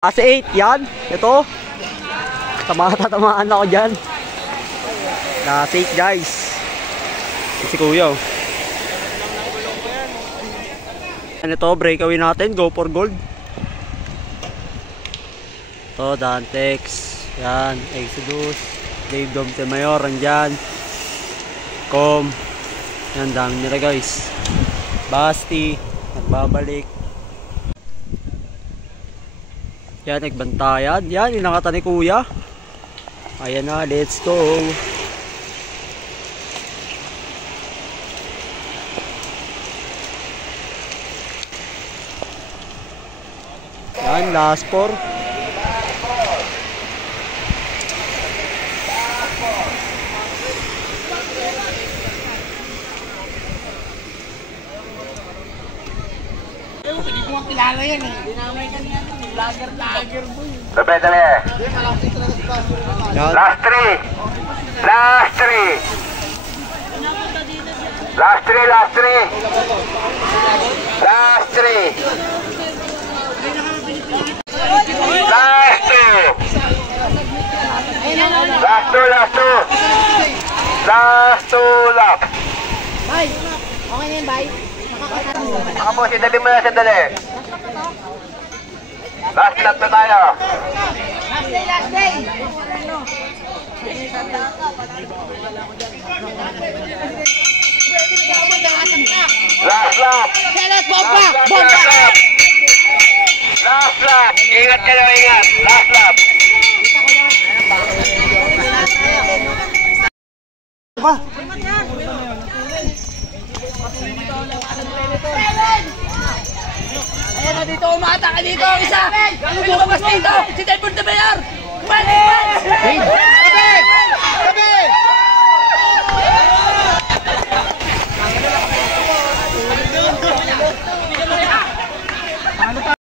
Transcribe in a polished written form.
Kasi 8, yan. Ito. Tatamaan ako dyan. Kasi 8 guys. Si Kuya. Ano ito, breakaway natin. Go for gold. Ito, Dantex. Yan, Exodus. Dave Domtemayor, andyan. Com. Yan, dami nila guys. Basti. Nagbabalik. Yan, nagbantayan. Yan, inangatan ni Kuya. Ayan na, let's go. Yan, last 4. Hindi ko kilala yan eh. Dinamay kanina. Lager boy. Tabi. Last 3. Last 3. Last 3, last 3. Last 3. Last 2. Last 2, last 2. Last 2 lap. Bay, okay na yan, bay. Mga boss, itali mo na sandali. Last lap na tayo. Last day, last day. Last lap. Selet, bomba! Last Bomba! lap. Last lap. Ingat kayo, ingat. Last lap. Ba? Ayan na dito, umata ka dito, isa! Lumabas dito! Si Delbert de Mayor! Balik!